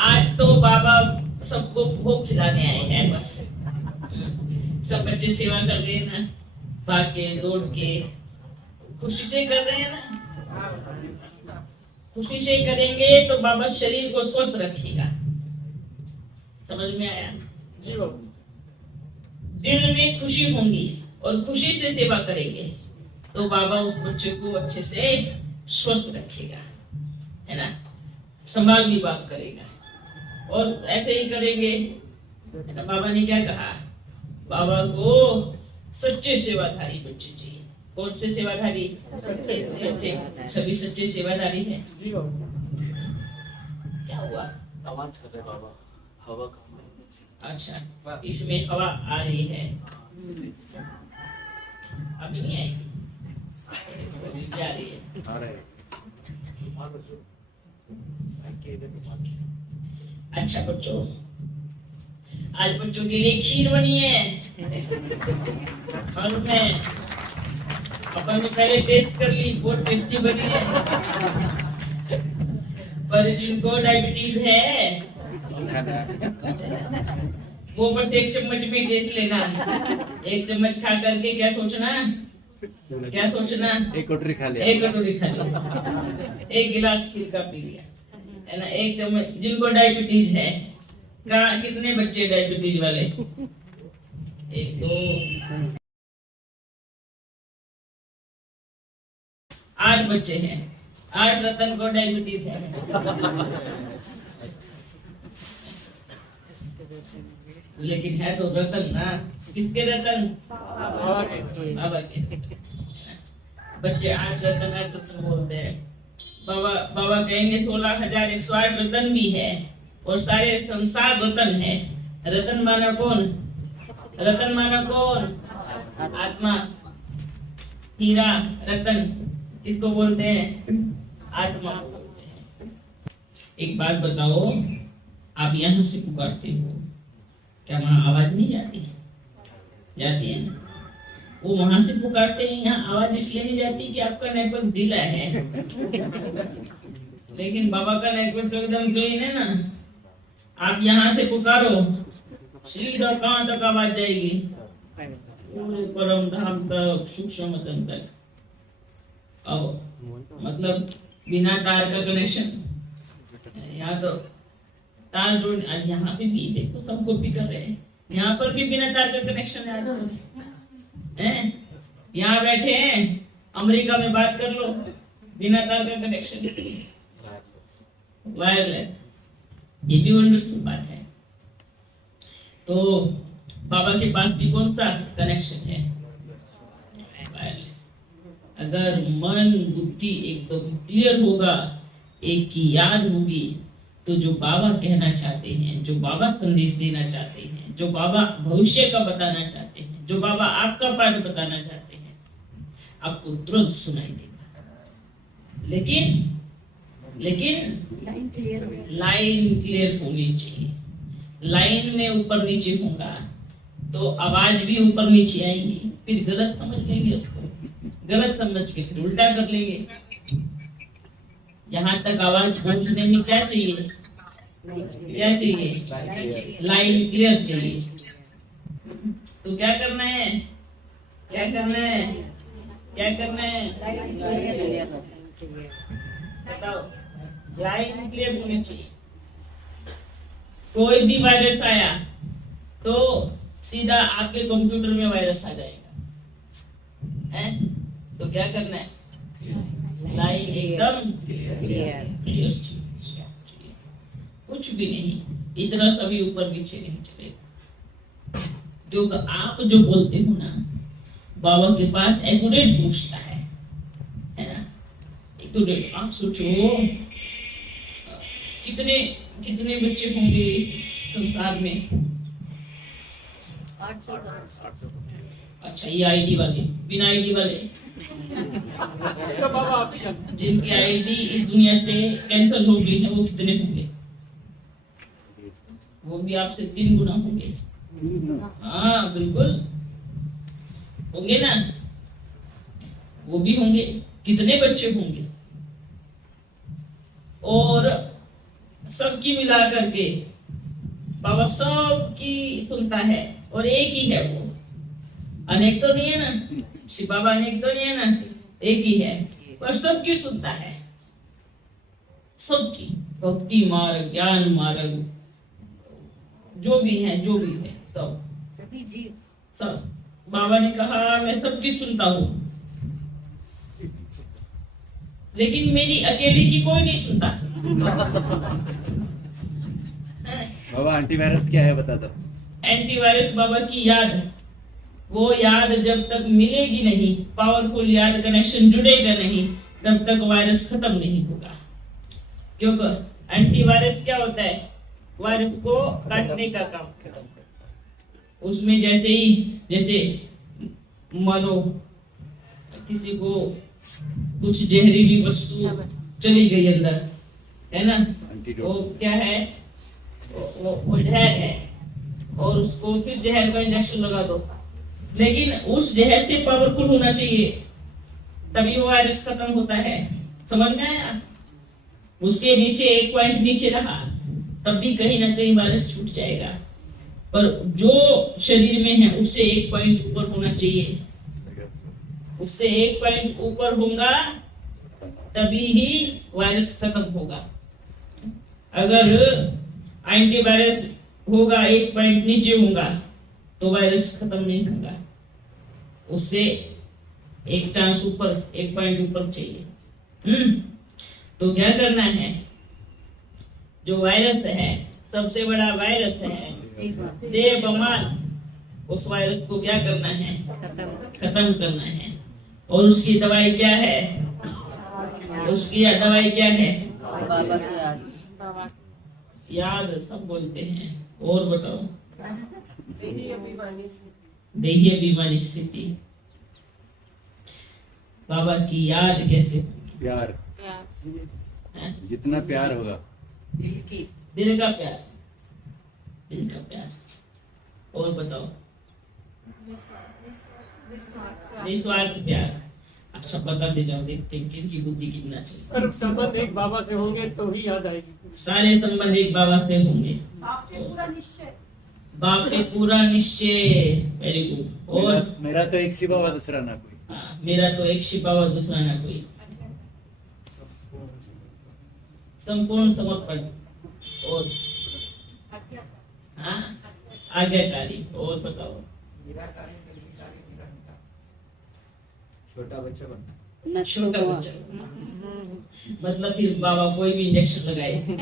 आज तो बाबा सबको भोग खिलाने आए हैं बस। सब बच्चे सेवा कर रहे हैं ना, भाग के दौड़ के, खुशी से कर रहे हैं ना। खुशी से करेंगे तो बाबा शरीर को स्वस्थ रखेगा। समझ में आया? जी बाबू। दिल में खुशी होंगी और खुशी से सेवा करेंगे तो बाबा उस बच्चे को अच्छे से स्वस्थ रखेगा, है ना, संभाल भी बात करेगा। और ऐसे ही करेंगे। बाबा ने क्या कहा? बाबा को सच्चे सेवाधारी बच्चे चाहिए। कौन से सेवाधारी? सच्चे। सभी सच्चे सेवाधारी हैं। क्या हुआ? आवाज कर रहे बाबा, हवा का। अच्छा, इसमें हवा आ रही है, अभी नहीं आएगी, जा रही है। अच्छा बच्चों, आज बच्चों के लिए खीर बनी है और मैं अपन ने पहले टेस्ट कर ली, बहुत टेस्टी बनी है। पर जिनको डायबिटीज है वो बस एक चम्मच में टेस्ट लेना। एक चम्मच खा करके क्या सोचना? क्या सोचना? एक कटोरी खा लिया। एक कटोरी खा लिया, एक गिलास खीर का पी लिया, है ना। एक चम्मच। जिनको डायबिटीज है, कहाँ कितने बच्चे डायबिटीज वाले? एक दो 8 बच्चे हैं। 8 रतन को डायबिटीज है। लेकिन है तो रतन ना। किसके रतन? बाबा के। बच्चे 8 रतन बोलते हैं। बाबा कहेंगे 16,108 रतन भी है और सारे संसार रतन है। रतन माना कौन? रतन माना कौन? आत्मा। हीरा रतन किसको बोलते हैं? आत्मा बोलते हैं। एक बात बताओ, आप यहाँ से पुकारते हो, क्या वहां आवाज नहीं जाती? जाती है ना। वो वहां से पुकारते हैं, यहाँ आवाज इसलिए नहीं जाती कि आपका नेटवर्क ढीला है। लेकिन बाबा का नेटवर्क तो एकदम क्लीन है ना। आप यहाँ से पुकारो, सीधा कहाँ तक आवाज जाएगी? पूरे परम धाम तक, सूक्ष्म तक। मतलब बिना तार का कनेक्शन। यहाँ तो तार जोड़, आज यहाँ पे भी देखो सब कॉपी कर रहे हैं। यहाँ पर भी बिना तार का कनेक्शन है। यहाँ बैठे हैं, अमेरिका में बात कर लो, बिना तार का कनेक्शन, वायरलेस। ये भी वंडरफुल बात है। तो बाबा के पास भी कौन सा कनेक्शन है? वायरलेस। अगर मन बुद्धि एकदम क्लियर होगा, एक की याद होगी, तो जो बाबा कहना चाहते हैं, जो बाबा संदेश देना चाहते हैं, जो बाबा भविष्य का बताना चाहते हैं, जो बाबा आपका पाठ बताना चाहते हैं, आपको तुरंत सुनाई देगा। लेकिन लाइन क्लियर होनी चाहिए। लाइन में ऊपर नीचे होगा तो आवाज भी ऊपर नीचे आएगी, फिर गलत समझ लेंगे उसको, गलत समझ के फिर उल्टा कर लेंगे। यहाँ तक आवाज पहुंचने में क्या चाहिए? क्या चाहिए? लाइन क्लियर चाहिए। तो क्या करना है? क्या करना है? क्या करना है? बताओ। लाइन क्लियर होनी चाहिए। कोई भी वायरस आया तो सीधा आपके कंप्यूटर में वायरस आ जाएगा, है? तो क्या करना है? लाइन एकदम क्लियर, कुछ भी नहीं, इतना सभी ऊपर नीचे नहीं चलेगा। क्योंकि आप जो बोलते हो ना, बाबा के पास एक्यूरेट पूछता है ना। एक्यूरेट। आप सोचो कितने बच्चे होंगे इस संसार में? 800 करोड़। अच्छा, ये आईडी वाले, बिना आईडी वाले, जिनकी आईडी इस दुनिया से कैंसिल हो गई है, वो कितने होंगे? वो भी आपसे 3 गुना होंगे। हाँ बिल्कुल होंगे ना, वो भी होंगे। कितने बच्चे होंगे? और सबकी मिला करके बाबा सबकी सुनता है, और एक ही है वो, अनेक तो नहीं है ना, शिव बाबा अनेक तो नहीं है ना, एक ही है, पर सबकी सुनता है, सबकी, भक्ति मार्ग, ज्ञान मार्ग, जो भी है सब सभी जीव। सब। बाबा ने कहा मैं सबकी सुनता हूँ, लेकिन मेरी अकेले की कोई नहीं सुनता। बाबा एंटीवायरस क्या है बता दो। एंटीवायरस बाबा की याद, वो याद जब तक मिलेगी नहीं, पावरफुल याद कनेक्शन जुड़ेगा नहीं, तब तक वायरस खत्म नहीं होगा। क्योंकि एंटीवायरस क्या होता है, वायरस को काटने का काम। उसमें जैसे मानो किसी को कुछ जहरीली वस्तु चली गई अंदर, है ना, वो क्या है, वो जहर है, और उसको फिर जहर का इंजेक्शन लगा दो, लेकिन उस जहर से पावरफुल होना चाहिए, तभी वो वायरस खत्म होता है। समझ में आया? उसके नीचे एक पॉइंट नीचे रहा, तब भी कहीं ना कहीं वायरस छूट जाएगा, पर जो शरीर में है उससे एक पॉइंट ऊपर होना चाहिए, उससे एक पॉइंट ऊपर होगा तभी ही वायरस खत्म होगा। अगर एंटीवायरस होगा एक पॉइंट नीचे होगा तो वायरस खत्म नहीं होगा, उससे एक चांस ऊपर, एक पॉइंट ऊपर चाहिए। तो क्या करना है, जो वायरस है, सबसे बड़ा वायरस है देह बमान, उस वायरस को क्या करना है, खत्म करना है। और उसकी दवाई क्या है, उसकी दवाई क्या है, बाबा की याद। याद सब बोलते हैं। और बताओ, देही अभिमानी स्थिति, बाबा की याद कैसे होगी? प्यार, हैं? जितना प्यार होगा, दिल का प्यार, दिल का प्यार। और बताओ, निस्वार्थ प्यार। अच्छा बताते जाओ, देखते हैं किसकी बुद्धि कितना चलती है। सर संबंध एक बाबा से होंगे तो ही याद आएगी। सारे संबंध एक बाबा से होंगे, बाप पे पूरा निश्चय। Very good. और मेरा तो एक सिवा हुआ, दूसरा ना कोई। मेरा तो एक शिपा व दूसरा ना कोई। संपूर्ण समर्पण और आज्ञाकारी। और बताओ, छोटा बच्चा बनना, छोटा बच्चा मतलब फिर बाबा कोई भी इंजेक्शन लगाए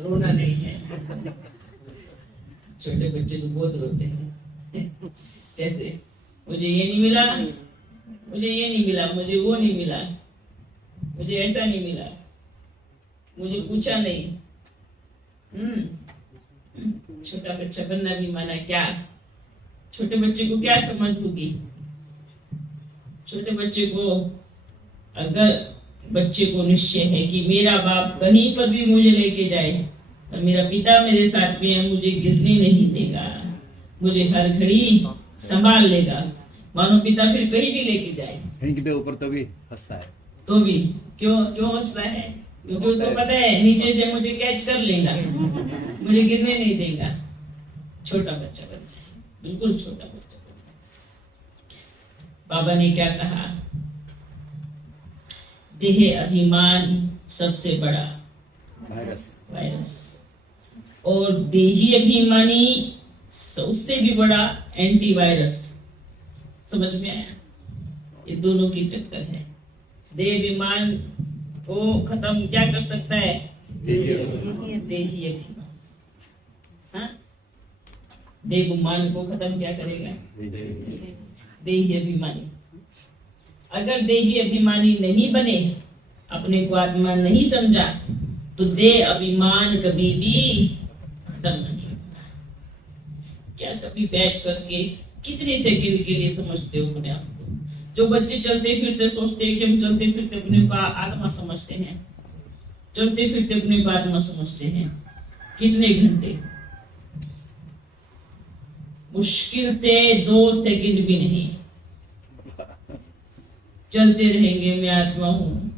रोना नहीं है। छोटे बच्चे तो बहुत रोते हैं, कैसे, मुझे ये नहीं मिला, मुझे ये नहीं मिला, मुझे वो नहीं मिला, मुझे ऐसा नहीं मिला, मुझे पूछा नहीं। छोटा बच्चा बनना भी माना क्या? छोटे बच्चे को क्या समझ होगी? छोटे बच्चे को, अगर बच्चे को निश्चय है कि मेरा बाप कहीं पर भी मुझे लेके जाए, और मेरा पिता मेरे साथ में है, मुझे गिरने नहीं देगा, मुझे हर घड़ी संभाल लेगा। मानो पिता फिर कहीं भी लेके जाए, कहीं के ऊपर तो भी हंसता है, तो भी क्यों हंसता है? क्योंकि उसको पता है नीचे से मुझे कैच कर लेगा, मुझे गिरने नहीं देगा। छोटा बच्चा बनता है, बिल्कुल छोटा बच्चा बनता है। बाबा ने क्या कहा? देह अभिमान सबसे बड़ा वायरस, और देही अभिमानी उससे भी बड़ा एंटीवायरस। समझ में आया? ये दोनों की टक्कर है। देह अभिमान को खत्म क्या कर सकता है? देही अभिमान। हाँ, देह अभिमान को खत्म क्या करेगा? देही अभिमानी। अगर देही अभिमानी नहीं बने, अपने को आत्मा नहीं समझा, तो देह अभिमान कभी भी खत्म नहीं होगा। क्या कभी बैठ करके कितने सेकंड के लिए समझते हो अपने आप को? जो बच्चे चलते फिरते सोचते हैं कि हम चलते फिरते अपने को आत्मा समझते हैं, चलते फिरते अपने को आत्मा समझते हैं, कितने घंटे? मुश्किल से 2 सेकंड भी नहीं। चलते रहेंगे मैं आत्मा हूँ,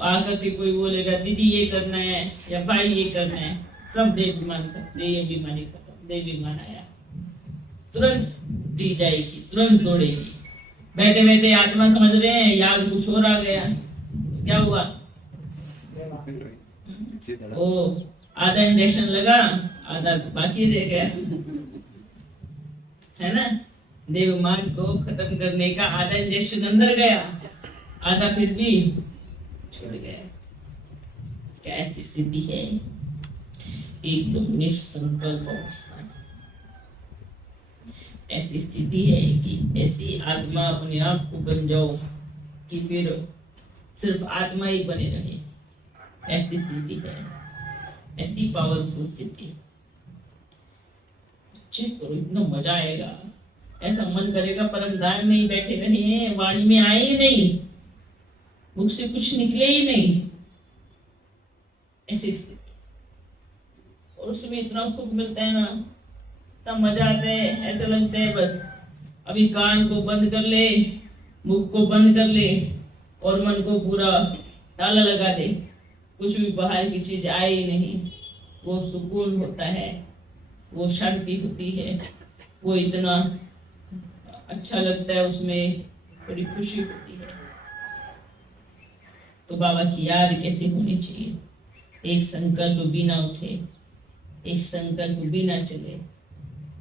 आकर के कोई बोलेगा दीदी ये करना है या भाई ये करना है, सब देवाभिमान खत्म, देवाभिमान आया, तुरंत दी जाएगी, तुरंत दौड़ेगी। बैठे बैठे आत्मा समझ रहे हैं याद कुछ और आ गया, क्या हुआ? ओ आधा इंजेक्शन लगा, आधा बाकी रह गया, है ना? देवाभिमान को खत्म करने का आधा इंजेक्शन अंदर गया, आधा फिर भी छोड़ गया। क्या ऐसी स्थिति है? एकदम निष्संकल्प अवस्था। ऐसी स्थिति है कि ऐसी आत्मा अपने आप को बन जाओ कि फिर सिर्फ आत्मा ही बने रहे, ऐसी स्थिति है, ऐसी पावरफुल स्थिति। चेक करो, इतना मजा आएगा, ऐसा मन करेगा परम धाम में ही बैठे रहे, वाणी में आए ही नहीं, मुख से कुछ निकले ही नहीं, ऐसी स्थिति। और उसमें इतना सुख मिलता है ना, इतना मजा आता है, ऐसा लगता है बस अभी कान को बंद कर ले, मुख को बंद कर ले और मन को पूरा ताला लगा दे, कुछ भी बाहर की चीज आए ही नहीं। वो सुकून होता है, वो शांति होती है, वो इतना अच्छा लगता है, उसमें बड़ी खुशी होती है। तो बाबा की याद कैसे होनी चाहिए? एक संकल्प बिना उठे, एक संकल्प बिना चले,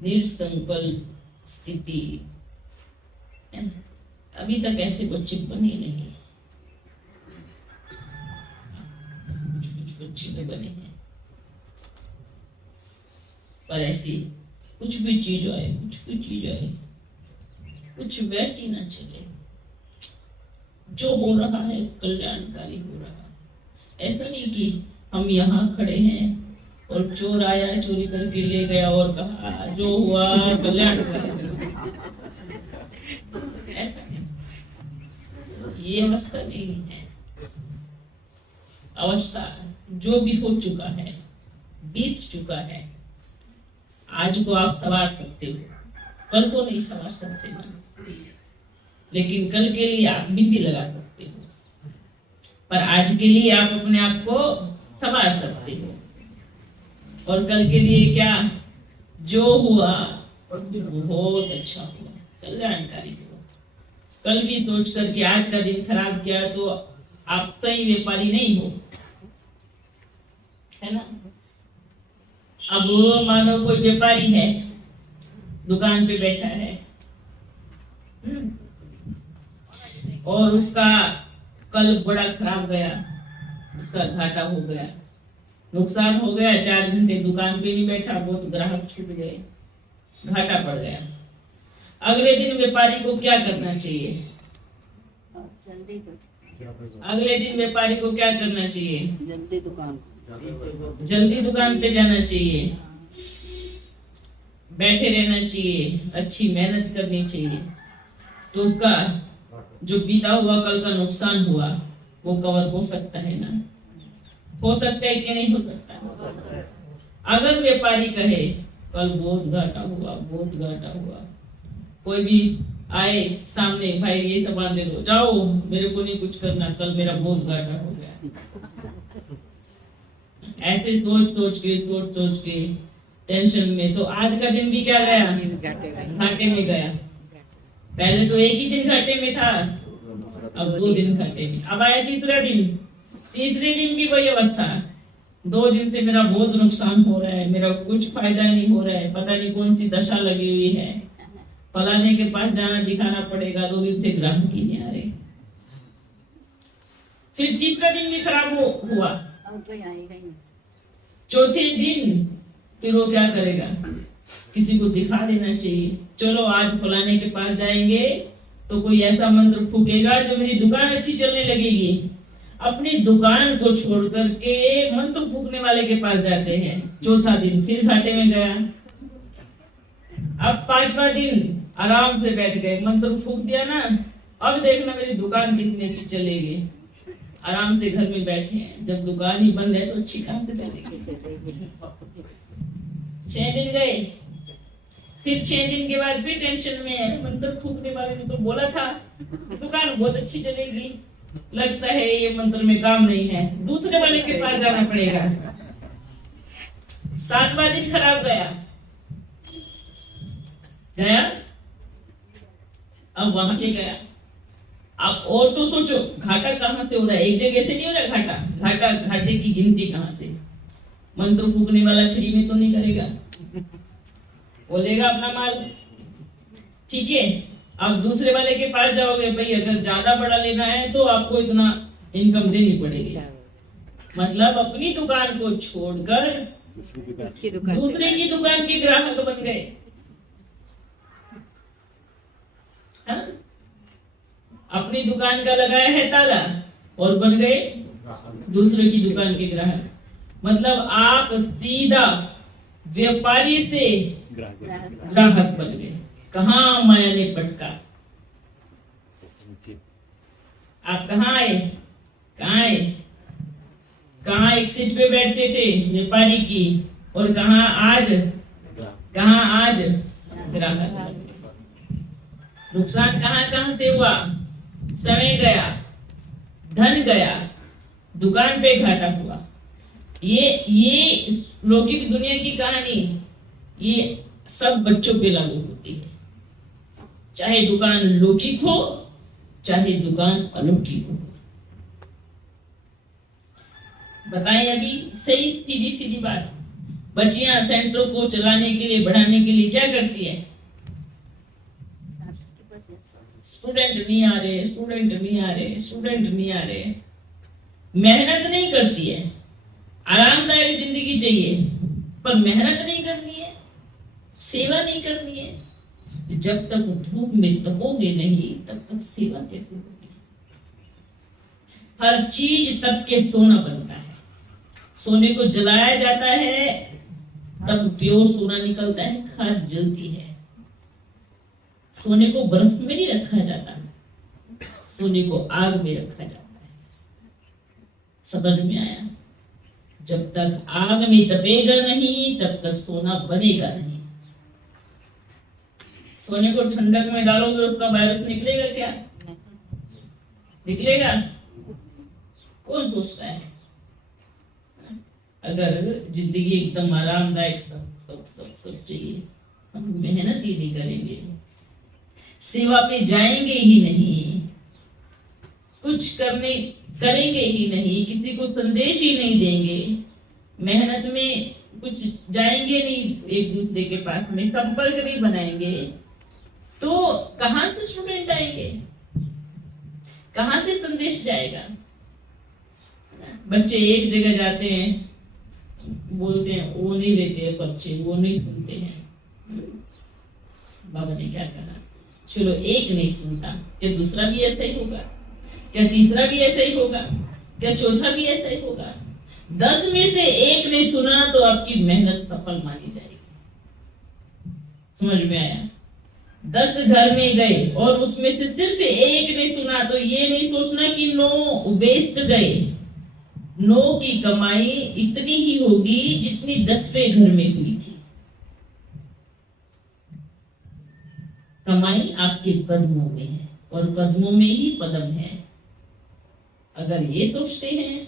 निर्संकल्प स्थिति। अभी तक ऐसे बच्चे बने नहीं, कुछ बच्चे तो बने हैं, पर ऐसी कुछ भी चीज आए, कुछ भी चीज आए, कुछ व्यक्ति ना चले, जो हो रहा है कल्याणकारी हो रहा है। ऐसा नहीं कि हम यहाँ खड़े हैं और चोर आया, चोरी करके ले गया और कहा जो हुआ कल्याणकारी। ऐसा नहीं, ये अवस्था नहीं है। अवस्था जो भी हो चुका है, बीत चुका है, आज को आप संवार सकते हो, कल को नहीं संवार सकते ना, लेकिन कल के लिए आप बिंदी लगा सकते हो, पर आज के लिए आप अपने आप को संवार सकते हो। और कल के लिए क्या? जो हुआ बहुत अच्छा हुआ, कल्याणकारी हुआ। कल की सोच करके आज का दिन खराब किया तो आप सही व्यापारी नहीं हो, है ना? अब मानो कोई व्यापारी है, दुकान पे बैठा है, और उसका कल बड़ा खराब गया, उसका घाटा हो गया, नुकसान हो गया, 4 घंटे दुकान पे नहीं बैठा, बहुत ग्राहक छूट गए, घाटा पड़ गया। अगले दिन व्यापारी को क्या करना चाहिए? अगले दिन व्यापारी को क्या करना चाहिए? जल्दी दुकान पे जाना चाहिए, बैठे रहना चाहिए, अच्छी मेहनत करनी चाहिए, तो उसका जो बीता हुआ कल का नुकसान हुआ वो कवर हो सकता है ना? हो सकता है कि नहीं हो सकता? अगर व्यापारी कहे कल बहुत घाटा हुआ, बहुत घाटा हुआ, कोई भी आए सामने, भाई ये सामान दे दो, जाओ मेरे को नहीं कुछ करना, कल मेरा बहुत घाटा हो गया, ऐसे सोच सोच के टेंशन में, तो आज का दिन भी क्या गया? घाटे में गया। पहले तो एक ही दिन घाटे में था, अब 2 दिन घाटे में, अब आया तीसरे दिन भी वही अवस्था। 2 दिन से मेरा बहुत नुकसान हो रहा है, मेरा कुछ फायदा नहीं हो रहा है, पता नहीं कौन सी दशा लगी हुई है, फलाने के पास जाना दिखाना पड़ेगा, 2 दिन से ग्राहक ही नहीं आ रहे। फिर तीसरा दिन भी खराब हुआ, चौथे दिन फिर वो क्या करेगा? किसी को दिखा देना चाहिए, चलो आज फलाने के पास जाएंगे तो कोई ऐसा मंत्र फूकेगा जो मेरी दुकान अच्छी चलने लगेगी। अपनी दुकान को छोड़ करके मंत्र फूकने वाले के पास जाते हैं। चौथा दिन फिर घाटे में गया। अब 5वां दिन आराम से बैठ गए, मंत्र फूक दिया ना, अब देखना मेरी दुकान कितनी अच्छी चलेगी। आराम से घर में बैठे हैं, जब दुकान ही बंद है तो अच्छी कहां से चलेगी। 6 दिन गए, फिर 6 दिन के बाद फिर टेंशन में है, मंत्र फूकने वाले ने तो बोला था दुकान बहुत अच्छी चलेगी, लगता है ये मंत्र में काम नहीं है, दूसरे वाले के पास जाना पड़ेगा। 7वां दिन खराब गया, अब वहां पे गया। अब और तो सोचो घाटा कहां से हो रहा है, एक जगह से नहीं हो रहा घाटा, घाटे की गिनती कहां से। मंत्र फूकने वाला फ्री में तो नहीं करेगा, बोलेगा अपना माल, ठीक है। अब दूसरे वाले के पास जाओगे, भाई अगर ज्यादा बड़ा लेना है तो आपको इतना इनकम देनी पड़ेगी। मतलब अपनी दुकान को छोड़कर दूसरे की दुकान के ग्राहक बन गए। हाँ? अपनी दुकान का लगाया है ताला और बन गए दूसरे की दुकान के ग्राहक। मतलब आप सीधा व्यापारी से ग्राहक बन गए। कहाँ माया ने पटका। आप कहाँ आए, कहाँ एक सीट पे बैठते थे व्यापारी की, और कहाँ आज ग्राहक। नुकसान कहाँ से हुआ, समय गया, धन गया, दुकान पे घाटा हुआ। ये लौकिक दुनिया की कहानी ये सब बच्चों पे लागू होती है, चाहे दुकान लौकिक हो चाहे दुकान अलौकिक हो। बताएं अभी सही सीधी सीधी बात। बच्चियां सेंटरों को चलाने के लिए, बढ़ाने के लिए क्या करती है? स्टूडेंट नहीं आ रहे, मेहनत नहीं करती है। आरामदायक जिंदगी चाहिए पर मेहनत नहीं करनी है, सेवा नहीं करनी है। जब तक धूप में तपोगे नहीं तब तक सेवा कैसे होगी? हर चीज तप के सोना बनता है। सोने को जलाया जाता है तब प्योर सोना निकलता है, खाद जलती है। सोने को बर्फ में नहीं रखा जाता, सोने को आग में रखा जाता है। समझ में आया? जब तक आग में तपेगा नहीं तब तक सोना बनेगा नहीं। सोने को ठंडक में डालोगे उसका वायरस निकलेगा क्या? निकलेगा? कौन सोचता है? अगर जिंदगी एकदम आरामदायक सब चाहिए, हम मेहनत ही नहीं करेंगे, सेवा पे जाएंगे ही नहीं, कुछ करेंगे ही नहीं, किसी को संदेश ही नहीं देंगे, मेहनत में कुछ जाएंगे नहीं, एक दूसरे के पास में संपर्क नहीं बनाएंगे, तो कहां से स्टूडेंट आएंगे, कहां से संदेश जाएगा? बच्चे एक जगह जाते हैं, बोलते हैं, वो नहीं लेते हैं बच्चे, वो नहीं सुनते हैं। बाबा ने क्या कहा? चलो एक नहीं सुनता, क्या दूसरा भी ऐसा ही होगा? क्या तीसरा भी ऐसा ही होगा? क्या चौथा भी ऐसा ही होगा? 10 में से एक नहीं सुना तो आपकी मेहनत सफल मानी जाएगी। समझ में आया? 10 घर में गए और उसमें से सिर्फ एक ने सुना तो ये नहीं सोचना कि 9 वेस्ट गए। 9 की कमाई इतनी ही होगी जितनी 10वें घर में हुई थी। कमाई आपके कदमों में है और कदमों में ही पदम है। अगर ये सोचते हैं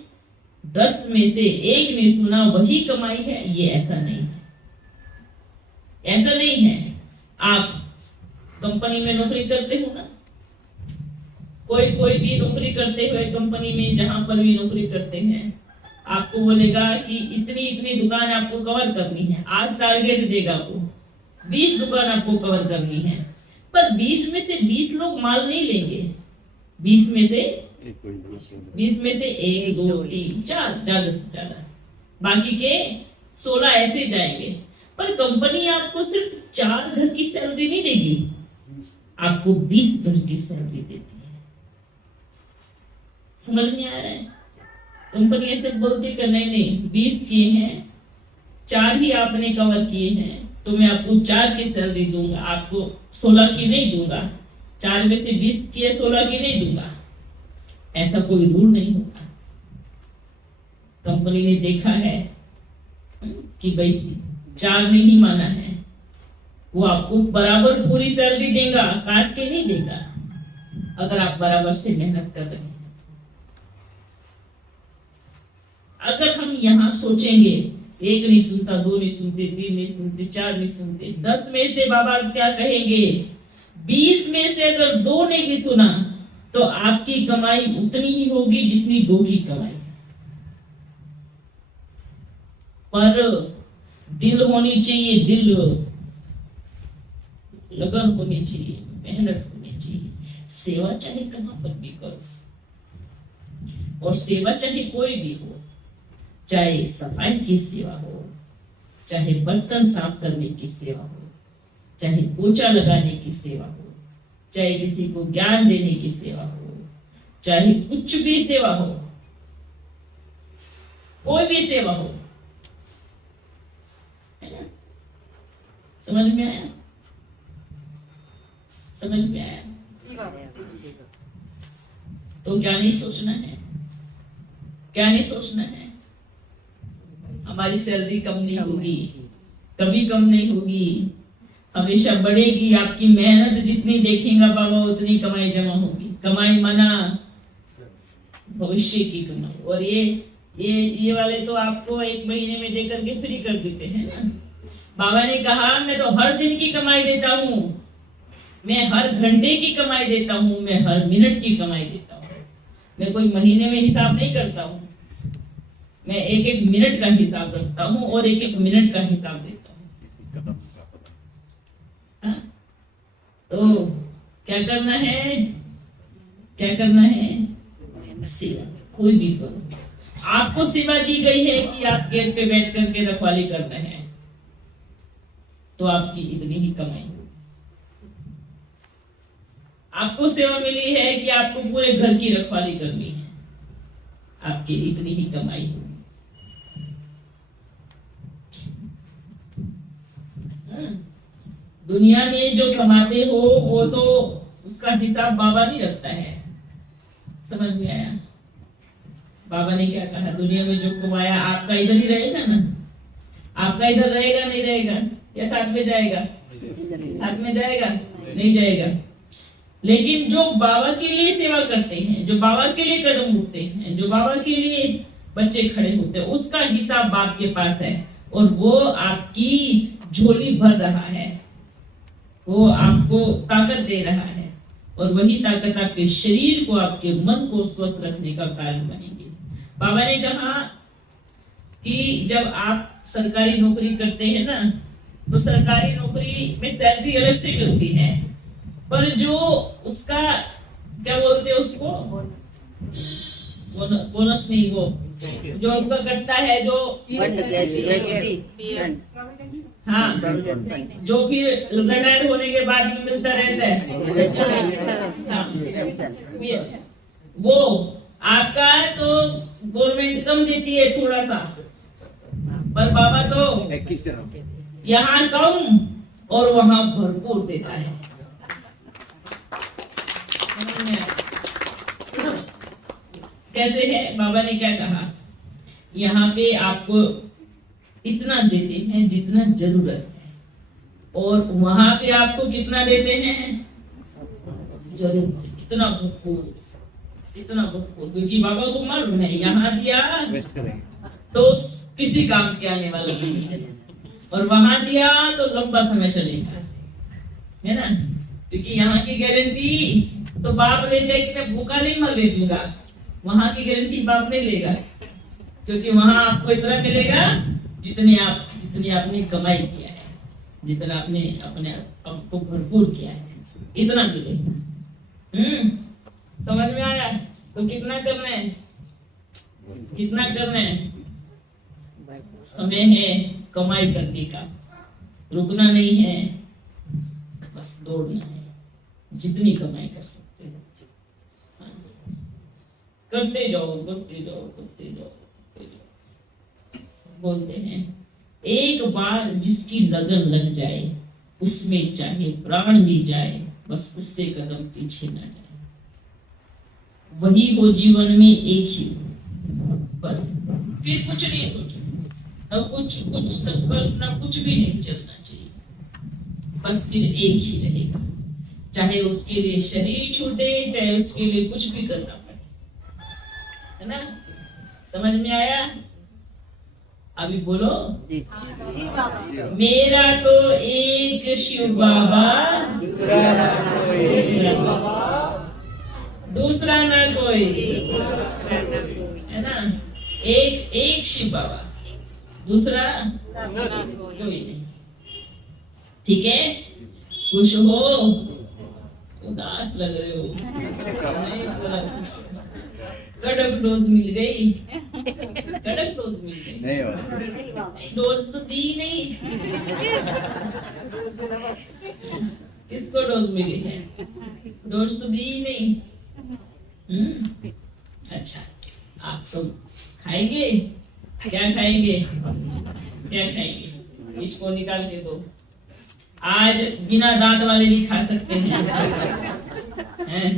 10 में से एक ने सुना वही कमाई है, ये ऐसा नहीं है, ऐसा नहीं है। आप कंपनी में नौकरी करते हो ना, कोई भी नौकरी करते हुए कंपनी में जहां पर भी नौकरी करते हैं, आपको बोलेगा कि इतनी दुकान आपको कवर करनी है। आज टारगेट देगा वो 20 दुकान आपको कवर करनी है, पर 20 में से 20 लोग माल नहीं लेंगे। 20 में से 1 2 3 4 ज्यादा से ज्यादा, बाकी के 16 ऐसे जाएंगे। पर कंपनी आपको सिर्फ 4 घर की सैलरी नहीं देगी, आपको 20 घर की सैलरी देती है। समझ नहीं आ रहा है? कंपनी ऐसे बोलती कि नहीं 20 किए हैं, 4 ही आपने कवर किए हैं तो मैं आपको 4 की सैलरी दूंगा, आपको 16 की नहीं दूंगा। 4 में से 20 किए, 16 की नहीं दूंगा। ऐसा कोई रूल नहीं होता। कंपनी ने देखा है कि भाई 4 नहीं माना है, वो आपको बराबर पूरी सैलरी देगा, काट के नहीं देगा, अगर आप बराबर से मेहनत कर रहे हैं। अगर हम यहाँ सोचेंगे, एक नहीं सुनता, दो नहीं सुनते, तीन नहीं सुनते, चार नहीं सुनते, 10 में से बाबा क्या कहेंगे, 20 में से अगर 2 ने भी सुना तो आपकी कमाई उतनी ही होगी जितनी 2 की कमाई। पर दिल होनी चाहिए, दिल, लगन होनी चाहिए, मेहनत होनी चाहिए। सेवा चाहे कहां पर भी करो, और सेवा चाहे कोई भी हो, चाहे सफाई की सेवा हो, चाहे बर्तन साफ करने की सेवा हो, चाहे पोछा लगाने की सेवा हो, चाहे किसी को ज्ञान देने की सेवा हो, चाहे कुछ भी सेवा हो, कोई भी सेवा हो, है ना? समझ में आया? समझ में आया? तो क्या नहीं सोचना है, क्या नहीं सोचना है, हमारी सैलरी कम नहीं होगी, कभी कम नहीं होगी, हमेशा बढ़ेगी। आपकी मेहनत जितनी देखेगा बाबा उतनी कमाई जमा होगी। कमाई माना भविष्य की कमाई। और ये वाले तो आपको 1 महीने में देकर के फ्री कर देते हैं ना। बाबा ने कहा मैं तो हर दिन की कमाई देता हूँ, मैं हर घंटे की कमाई देता हूँ, मैं हर मिनट की कमाई देता हूँ। मैं कोई महीने में हिसाब नहीं करता हूँ, मैं 1-1 मिनट का हिसाब रखता हूँ और 1-1 मिनट का हिसाब देता हूँ। तो क्या करना है, क्या करना है? सेवा कोई भी करो। आपको सेवा दी गई है कि आप गेट पे बैठ करके रखवाली करना है, तो आपकी इतनी ही कमाई होगी। आपको सेवा मिली है कि आपको पूरे घर की रखवाली करनी है, आपकी इतनी ही कमाई होगी। दुनिया में जो कमाते हो वो तो उसका हिसाब बाबा नहीं रखता है। समझ में आया? बाबा ने क्या कहा, दुनिया में जो कमाया आपका इधर ही रहेगा ना, आपका इधर रहेगा नहीं रहेगा, या साथ में जाएगा? साथ में जाएगा? नहीं जाएगा। लेकिन जो बाबा के लिए सेवा करते हैं, जो बाबा के लिए कदम उठते हैं, जो बाबा के लिए बच्चे खड़े होते हैं, उसका हिसाब बाप के पास है और वो आपकी झोली भर रहा है, वो आपको ताकत दे रहा है और वही ताकत आपके शरीर को, आपके मन को स्वस्थ रखने का कारण बनेगी। बाबा ने कहा कि जब आप सरकारी नौकरी करते हैं ना, तो सरकारी नौकरी में सैलरी अलग से मिलती है, पर जो उसका क्या बोलते हैं उसको, बोनस नहीं, वो जो उसका कटता है, जो हाँ, जो फिर रिटायर होने के बाद भी मिलता रहता है, वो आपका तो गवर्नमेंट कम देती है थोड़ा सा, पर बाबा तो यहाँ कम और वहां भरपूर देता है। कैसे है? बाबा ने क्या कहा, यहाँ पे आपको इतना देते हैं जितना जरूरत है, और वहां पे आपको कितना देते हैं? जरूरत से इतना भरपूर, इतना भरपूर, क्योंकि बाबा को मालूम है यहाँ दिया तो किसी काम के आने वाला नहीं है, और वहां दिया तो लंबा समय चलेगा, है ना? क्योंकि यहाँ की गारंटी तो बाप लेते हैं कि मैं भूखा नहीं मर दूंगा, वहां की गारंटी बाप नहीं लेगा, क्योंकि वहां आपको इतना मिलेगा जितनी आपने कमाई किया है, जितना आपने अपने आपको भरपूर किया है, इतना मिलेगा। समझ में आया? तो कितना करना है, कितना करना है? समय है कमाई करने का, रुकना नहीं है, बस दौड़ना है, जितनी कमाई कर सकते हो करते जाओ, करते जाओ, करते जाओ। बोलते हैं एक बार जिसकी लगन लग जाए, उसमें चाहे प्राण भी जाए, बस उससे कदम पीछे ना जाए। वही हो जीवन में एक ही, बस फिर कुछ नहीं सोचो, न कुछ संकल्प, न कुछ भी नहीं चलना चाहिए, बस फिर एक ही रहेगा, चाहे उसके लिए शरीर छूटे, चाहे उसके लिए कुछ भी करना पड़े, है ना? समझ में आया? अभी बोलो। जी जी बाबा मेरा तो एक शिव बाबा, दूसरा ना कोई, है ना। एक एक शिव बाबा, दूसरा कोई नहीं। ठीक है, खुश हो, उदास लग रहे हो। नहीं, थोड़ा कड़क डोज मिल गई, कड़क डोज मिल गई। नहीं हो डोज तो दी नहीं। किसको डोज मिली है? डोज तो दी नहीं। अच्छा, आप सब खाएंगे? क्या खाएंगे? क्या खाएंगे? इसको निकाल के दो। आज बिना दांत वाले भी खा सकते हैं, हैं?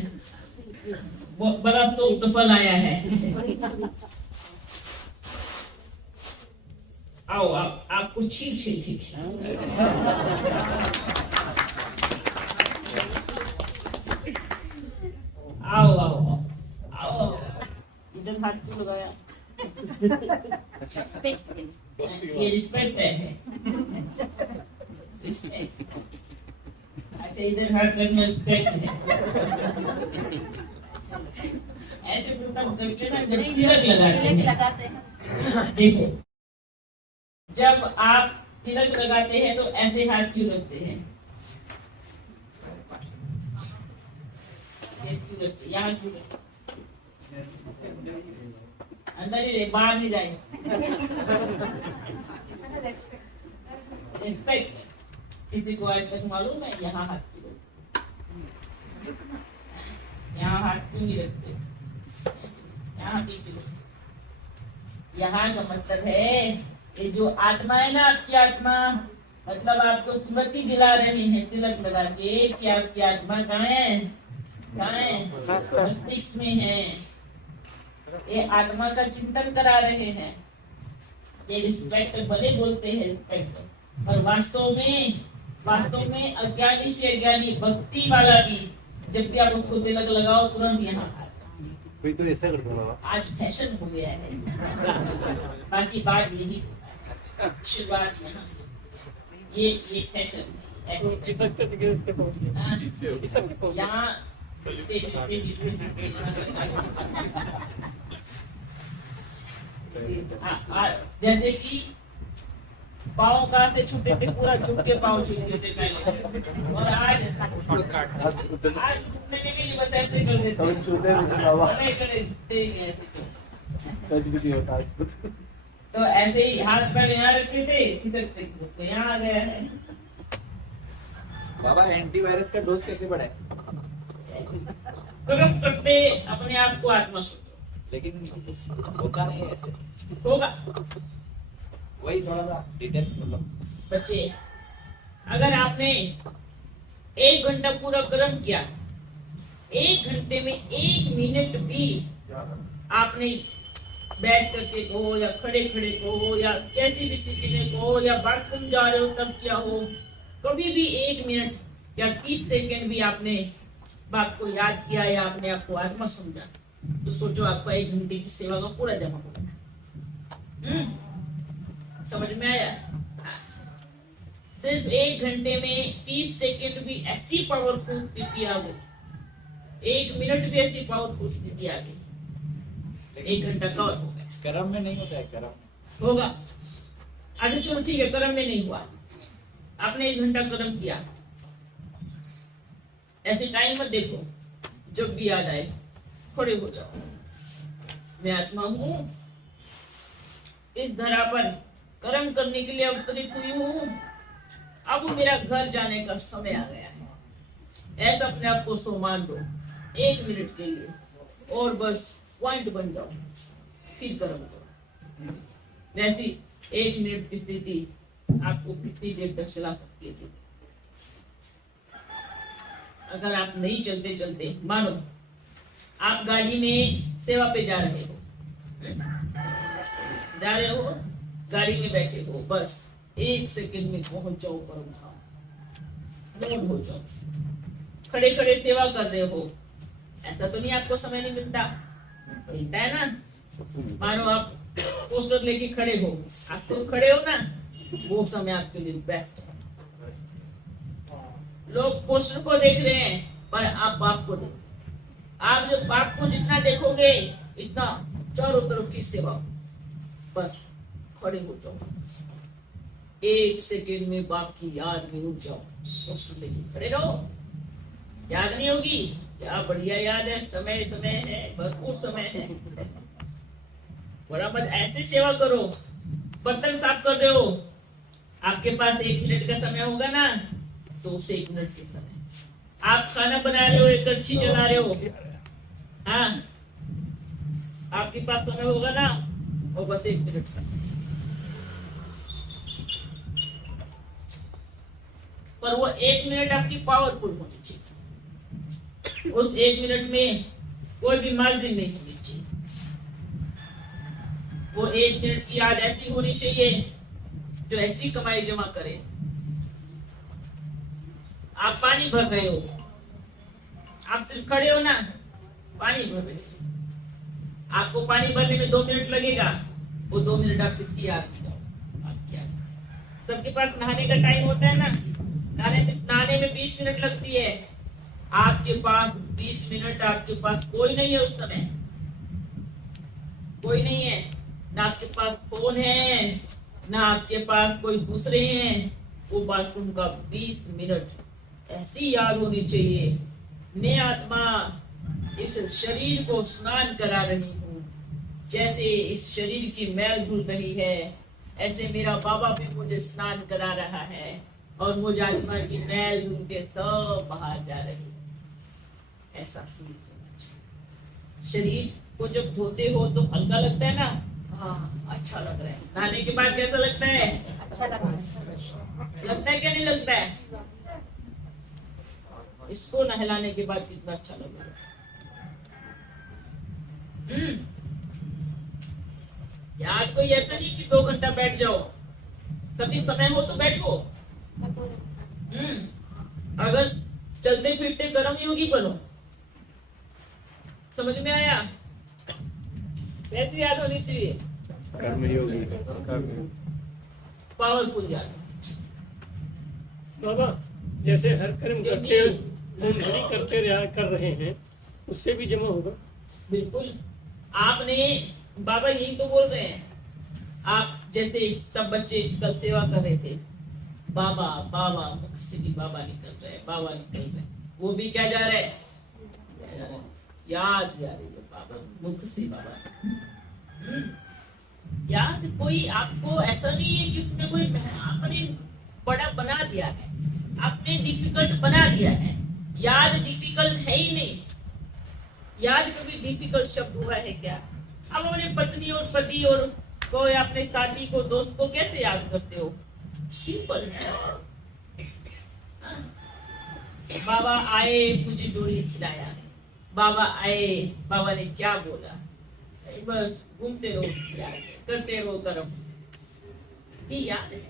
वो बड़ा सोफ्ट फल आया है। आओ आप, आपको छील छील के आओ आओ आओ आओ, इधर हाथ क्यों लगाया? ये रिस्पेक्ट है। अच्छा, इधर हाथ करना रिस्पेक्ट है। ऐसे करके ना तिलक लगाते हैं। देखो, जब आप तिलक लगाते हैं तो ऐसे हाथ क्यों रखते हैं? यहाँ क्यों रखते? अंदर ही रहे, बाहर नहीं जाए। रिस्पेक्ट। किसी को आज तक मालूम है यहाँ हाथ क्यों? यहाँ हाथ क्यों नहीं रखते? यहाँ क्यों? यहाँ का मतलब है, ये जो आत्मा है ना, आपकी आत्मा, मतलब आपको स्मृति दिला रहे हैं तिलक लगा के कि आपकी आत्मा कहाँ है? कहाँ है? मस्तिष्क में है। ये आत्मा का चिंतन करा रहे हैं। ये रिस्पेक्ट भले बोलते हैं रिस्पेक्ट, पर वास्तव में अज्ञानी से अज्ञानी भक्ति वाला भी जब भी आप उसको तिलक लगाओ तुरंत यहाँ कोई तो ऐसा करता है। आज फैशन हो गया है। बाकी बात यही शुरुआत यहाँ से, ये फैशन यहाँ जैसे कि पाँव कहाँ से छूते थे? पूरा झुक के पाँव छूते थे पहले, और आज छूने में भी बस ऐसे कर देते हैं। तो ऐसे ही हाथ पैर यहाँ रखते थे, खिसकते तो यहाँ आ गया है। बाबा, एंटीवायरस का डोज कैसे बढ़ाए? कर्म करते अपने आप को आत्मा सोचो, लेकिन होता नहीं है ऐसे। होगा। वही थोड़ा सा डिटेल मतलब। बच्चे, अगर आपने 1 घंटा पूरा कर्म किया, 1 घंटे में 1 मिनट भी आपने बैठ करके कहो या खड़े खड़े कहो या कैसी भी स्थिति में कहो या बाथरूम जा रहे हो तब क्या हो, कभी भी 1 मिनट या 30 सेकंड भी आपने बात को याद किया या आपने आपको आत्मा समझा, तो सोचो आपका 1 घंटे की सेवा का पूरा जमा हो गया। समझ में आया? सिर्फ 1 घंटे में 30 सेकंड भी ऐसी पावरफुल स्थिति आ गई, 1 मिनट भी ऐसी पावरफुल स्थिति आ गई, 1 घंटा कवर हो गया। कर्म में नहीं होता है, कर्म होगा। अच्छा चलो ठीक है, कर्म में नहीं हुआ, आपने 1 घंटा कर्म किया, ऐसे टाइम मत देखो, जब भी याद आए खड़े हो जाओ। मैं आत्मा हूँ, इस धरा पर कर्म करने के लिए अवतरित हुई हूँ, अब मेरा घर जाने का समय आ गया है। ऐसा अपने आप को सो मान दो 1 मिनट के लिए, और बस पॉइंट बन जाओ, फिर कर्म करो। वैसी 1 मिनट की स्थिति आपको कितनी देर तक चला सकती है? अगर आप नहीं चलते चलते, मानो आप गाड़ी में सेवा पे जा रहे हो, गाड़ी में बैठे हो, बस 1 सेकंड में पहुंच जाओ परम धाम, हो जाओ। खड़े खड़े सेवा कर रहे हो, ऐसा तो नहीं आपको समय नहीं मिलता है ना? मानो आप पोस्टर लेके खड़े हो, आप सिर्फ खड़े हो ना, वो समय आपके लिए बेस्ट है। लोग पोस्टर को देख रहे हैं पर आप बाप को देखो। आप जब बाप को जितना देखोगे इतना चारों तरफ की सेवा, बस खड़े हो जाओ, 1 सेकेंड में बाप की याद में उठ जाओ, पोस्टर लेके खड़े रहो। याद नहीं होगी? क्या बढ़िया याद है, समय समय है, भरपूर समय है। बड़ा मत ऐसे सेवा करो। बर्तन साफ कर रहे हो, आपके पास 1 मिनट का समय होगा ना, तो उसे 1 मिनट के समय। आप खाना बना रहे हो, एक कड़छी चला रहे हो, हाँ, आपके पास समय होगा ना, और बस 1 मिनट का। पर वो 1 मिनट आपकी पावरफुल होनी चाहिए। उस 1 मिनट में कोई भी मार्जिन नहीं होनी चाहिए। वो 1 मिनट की याद ऐसी होनी चाहिए जो ऐसी कमाई जमा करे। आप पानी भर रहे हो, आप सिर्फ खड़े हो ना, पानी भर रहे हो, आपको पानी भरने में 2 मिनट लगेगा, वो 2 मिनट आप किसकी याद में जाओ, आपकी याद। सबके पास नहाने का टाइम होता है ना, नहाने में 20 मिनट लगती है, आपके पास 20 मिनट, आपके पास कोई नहीं है उस समय, कोई नहीं है, ना आपके पास फोन है, ना आपके पास कोई दूसरे हैं। वो बाथरूम का 20 मिनट ऐसी याद होनी चाहिए, मैं आत्मा इस शरीर को स्नान करा रही हूँ, जैसे इस शरीर की मैल धुल रही है, ऐसे मेरा बाबा भी मुझे स्नान करा रहा है, और मुझ आत्मा की मैल धुल के सब बाहर जा रही है। ऐसा सीन समझ। शरीर को जब धोते हो तो हल्का लगता है ना, हाँ अच्छा लग रहा है। नहाने के बाद कैसा लगता है? अच्छा लगता है क्या नहीं लगता है? इसको नहलाने के बाद कितना अच्छा लग रहा है। यार कोई ऐसा नहीं कि 2 घंटा बैठ जाओ, कभी समय हो तो बैठो। अगर चलते फिरते कर्म योगी बनो। समझ में आया? कैसी याद होनी चाहिए? कर्मयोगी। पावरफुल याद होनी चाहिए। बाबा जैसे हर कर्म करते क्योंकि- हम नहीं करते कर रहे हैं, उससे भी जमा होगा। बिल्कुल। आपने, बाबा यही तो बोल रहे हैं, आप जैसे सब बच्चे कल सेवा कर रहे थे, बाबा बाबा मुख से भी बाबा निकल रहे हैं, बाबा निकल रहे हैं, वो भी क्या जा रहा है? याद जा रही है बाबा, मुख से बाबा। याद कोई आपको ऐसा नहीं है कि उसमें कोई आपने बड़ा बना दिया है, आपने डिफिकल्ट बना दिया है। याद डिफिकल्ट है ही नहीं। याद कभी डिफिकल्ट शब्द हुआ है क्या? अब अपने पत्नी और पति और को या अपने साथी को, दोस्त को कैसे याद करते हो? सिंपल है। बाबा आए, मुझे जोड़ी खिलाया, बाबा आए, बाबा ने क्या बोला, बस घूमते रहो, याद करते रहो कर्म, ये याद है।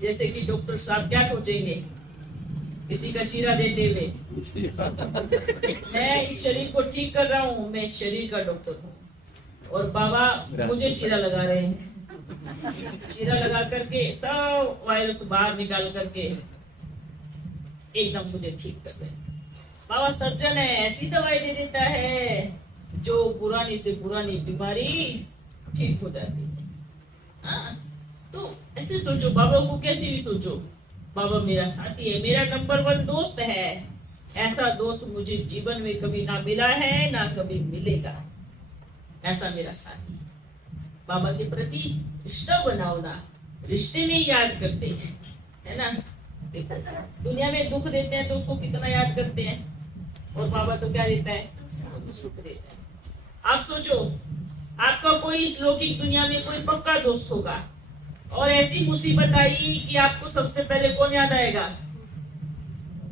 जैसे कि डॉक्टर साहब क्या सोचेंगे किसी का चीरा देते हुए, मैं इस शरीर को ठीक कर रहा हूँ, मैं इस शरीर का डॉक्टर हूँ, और बाबा मुझे चीरा लगा रहे हैं। चीरा लगा करके सब वायरस बाहर निकाल करके एकदम मुझे ठीक कर रहे हैं। बाबा सर्जन है, ऐसी दवाई दे देता है जो पुरानी से पुरानी बीमारी ठीक हो जाती है। हाँ, तो ऐसे सोचो, बाबा को कैसे भी सोचो, बाबा मेरा साथी है, मेरा नंबर 1 दोस्त है। ऐसा दोस्त मुझे जीवन में कभी ना मिला है, ना कभी मिलेगा। ऐसा मेरा साथी। बाबा के प्रति रिश्ता बनाओ ना, रिश्ते में याद करते हैं, है ना? देखो दुनिया में दुख देते हैं तो उसको कितना याद करते हैं, और बाबा तो क्या देता है? सुख देता है। आप सोचो, आपका कोई इस लौकिक दुनिया में कोई पक्का दोस्त होगा, और ऐसी मुसीबत आई कि आपको सबसे पहले कौन याद आएगा?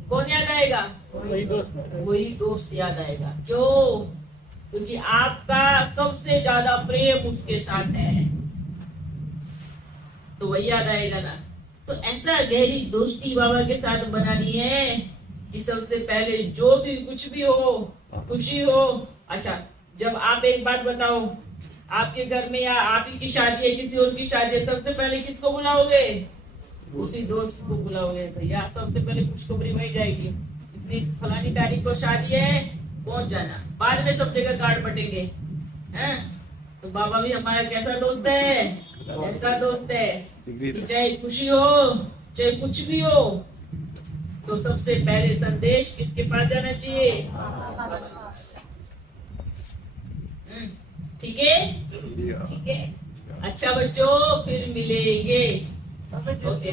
कौन याद आएगा? वही दोस्त है। वही दोस्त याद आएगा। क्यों? क्योंकि आपका सबसे ज्यादा प्रेम उसके साथ है, तो वही याद आएगा ना। तो ऐसा गहरी दोस्ती बाबा के साथ बनानी है कि सबसे पहले जो भी कुछ भी हो, खुशी हो, अच्छा जब आप एक बात बताओ, आपके घर में या आप ही की शादी है, किसी और की शादी है, सबसे पहले किसको बुलाओगे? उसी दोस्त को बुलाओगे। भैया सबसे पहले खुशखबरी वही जाएगी, इतनी फलानी तारीख को शादी है, पहुंच जाना। बाद में सब जगह कार्ड बटेंगे, हैं? तो बाबा भी हमारा कैसा दोस्त है? ऐसा दोस्त है कि चाहे खुशी हो चाहे कुछ भी हो, तो सबसे पहले संदेश किसके पास जाना चाहिए? ठीक है, ठीक है। अच्छा बच्चों, फिर मिलेंगे। ओके,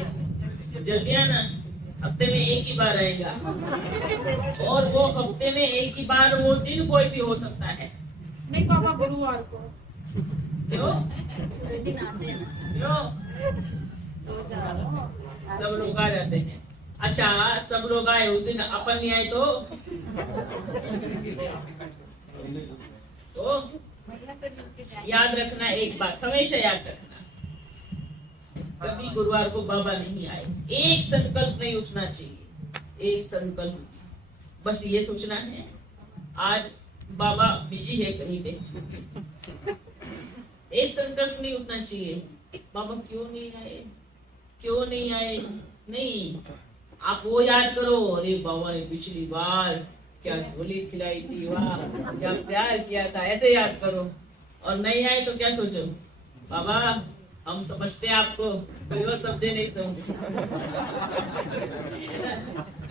जल्दी आना, हफ्ते में एक ही बार आएगा, और वो हफ्ते में एक ही बार, वो दिन कोई भी हो सकता है। नहीं पापा, गुरुवार को। क्यों? दिन आते हैं ना, क्यों? सब लोग आ जाते हैं। अच्छा, सब लोग आए, उस दिन अपन नहीं आए तो याद रखना, एक बात हमेशा याद रखना, कभी गुरुवार को बाबा नहीं आए, एक संकल्प नहीं उठना चाहिए। एक संकल्प, बस ये सोचना है आज बाबा बिजी है कहीं पे। एक संकल्प नहीं उठना चाहिए, बाबा क्यों नहीं आए, क्यों नहीं आए। नहीं, आप वो याद करो, अरे बाबा ने पिछली बार क्या गोली खिलाई थी, वाह क्या प्यार किया था, ऐसे याद करो। और नहीं आए तो क्या सोचो, बाबा हम समझते हैं आपको, कोई और समझे नहीं समझे,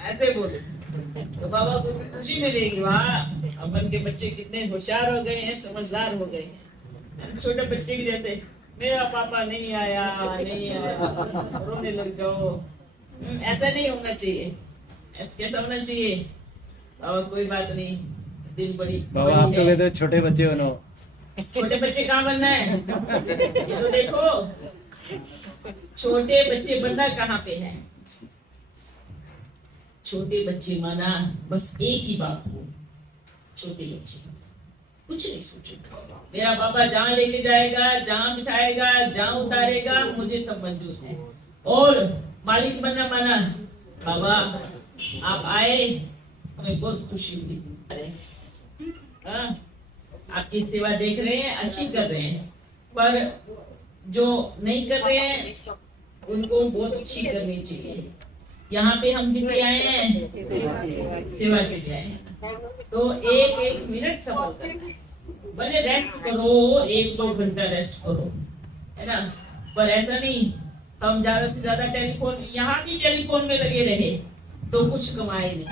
ऐसे बोलो तो बाबा को खुशी मिलेगी। वाह अपन के बच्चे कितने होशियार हो गए हैं, समझदार हो गए हैं। छोटे बच्चे की जैसे, मेरा पापा नहीं आया, नहीं आया, रोने लग जाओ। ऐसा नहीं होना चाहिए। ऐसा कैसा होना चाहिए? बाबा कोई बात नहीं, दिन बड़ी बाबा आप तो कहते हो छोटे बच्चे बनो। छोटे बच्चे कहाँ बनना है? ये तो देखो, छोटे बच्चे बनना कहाँ पे है? छोटे बच्चे माना बस एक ही बात को, छोटे बच्चे कुछ नहीं सोचेगा। मेरा पापा जहाँ लेके जाएगा, जहाँ बिठाएगा, जहाँ उतारेगा, मुझे सब मंजूर है। और मालिक बनना माना, बाबा आप आए, हमें बहुत खुशी हुई। अरे हाँ, आपकी सेवा देख रहे हैं, अच्छी कर रहे हैं, पर जो नहीं कर रहे हैं उनको बहुत अच्छी करनी चाहिए। यहाँ पे हम किस लिए आए हैं? सेवा के लिए आए हैं। तो एक एक मिनट सफर करना है, भले रेस्ट करो, 1-2 घंटा रेस्ट करो, है ना, पर ऐसा नहीं हम ज्यादा से ज्यादा टेलीफोन, यहाँ भी टेलीफोन में लगे रहे तो कुछ कमाए नहीं।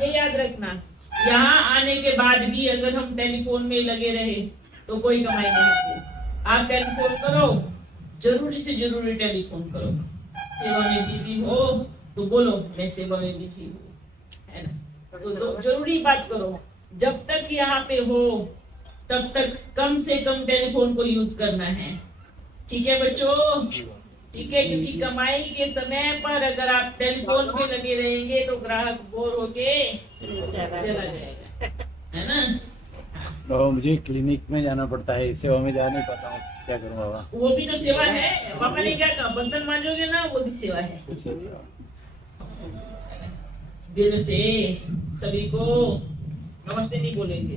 ये याद रखना, यहाँ आने के बाद भी अगर हम टेलीफोन में लगे रहे तो कोई कमाई नहीं। आप टेलीफोन करो, जरूरी से जरूरी टेलीफोन करो। सेवा में बिजी हो तो बोलो मैं सेवा में बिजी हूँ, है ना, तो जरूरी बात करो। जब तक यहाँ पे हो तब तक कम से कम टेलीफोन को यूज करना है। ठीक है बच्चों? ठीक है, क्योंकि कमाई के समय पर अगर आप टेलीफोन पे लगे रहेंगे तो ग्राहक बोर होके चला जाएगा, है ना। बाबा मुझे क्लिनिक में जाना पड़ता है, सेवा में जा नहीं पाता हूँ, क्या करूँ बाबा? वो भी तो सेवा है। पापा ने क्या कहा, बर्तन मांजोगे ना, वो भी सेवा है। दिल से सभी को नमस्ते नहीं बोलेंगे,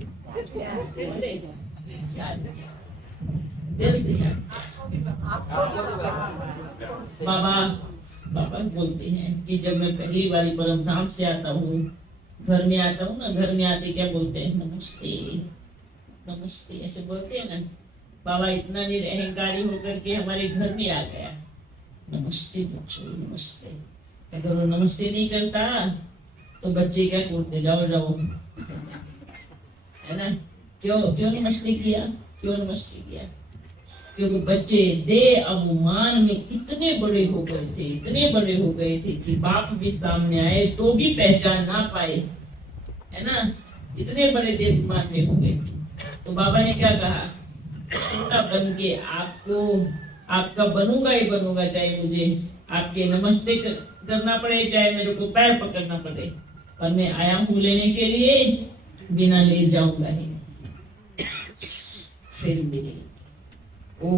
दिल से यार। बाबा बोलते हैं कि जब मैं पहली बारी परम धाम से आता हूँ, घर में आता हूँ ना, घर में आते क्या बोलते हैं? नमस्ते नमस्ते, ऐसे बोलते हैं ना। बाबा इतना निरअहंकारी होकर के हमारे घर में आ गया, नमस्ते बच्चों नमस्ते। अगर वो नमस्ते नहीं करता तो बच्चे क्या बोलते, जाओ जाओ, है ना। क्यों क्यों नमस्ते किया, क्यों नमस्ते किया? क्योंकि बच्चे दे अवमान में इतने बड़े हो गए थे, इतने बड़े हो गए थे कि बाप भी सामने आए तो भी पहचान ना पाए, है ना, इतने बड़े दे अवमान में हो गए। तो बाबा ने क्या कहा, छोटा बन के आपको आपका बनूंगा ही बनूंगा, चाहे मुझे आपके नमस्ते करना पड़े, चाहे मेरे को पैर पकड़ना पड़े, पर मैं आया हूँ लेने के लिए, बिना ले जाऊंगा ही। फिर मिलेंगे। ओ